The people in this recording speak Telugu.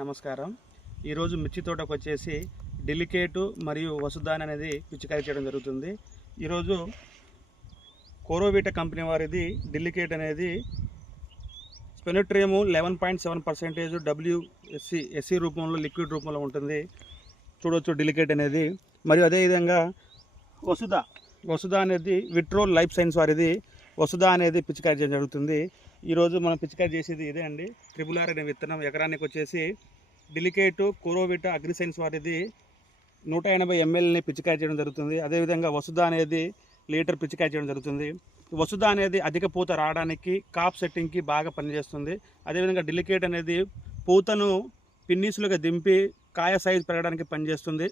నమస్కారం. ఈరోజు మిర్చి తోటకు వచ్చేసి డెలికేటు మరియు వసుధాన్ అనేది పిచికారీ చేయడం జరుగుతుంది. ఈరోజు కోరోవీటా కంపెనీ వారిది డెలికేట్ అనేది స్పెనోట్రియం 11.7% WSC రూపంలో లిక్విడ్ రూపంలో ఉంటుంది. చూడవచ్చు డెలికేట్ అనేది. మరియు అదేవిధంగా వసుధా అనేది విట్రోల్ లైఫ్ సైన్స్ వారిది వసుధా అనేది పిచికారీ చేయడం జరుగుతుంది. ఈరోజు మనం పిచికారీ చేసేది ఇదే అండి. RRR అనే విత్తనం ఎకరానికి వచ్చేసి డెలికేటు కోరోవీటా అగ్రిసైన్స్ వారిది 180 mlని పిచికారీ చేయడం జరుగుతుంది. అదేవిధంగా వసుధా అనేది లీటర్ పిచికారీ చేయడం జరుగుతుంది. వసుధా అనేది అధిక పూత రావడానికి కాప్ సెట్టింగ్కి బాగా పనిచేస్తుంది. అదేవిధంగా డెలికేట్ అనేది పూతను పిన్నీసులుగా దింపి కాయ సైజు పెరగడానికి పనిచేస్తుంది.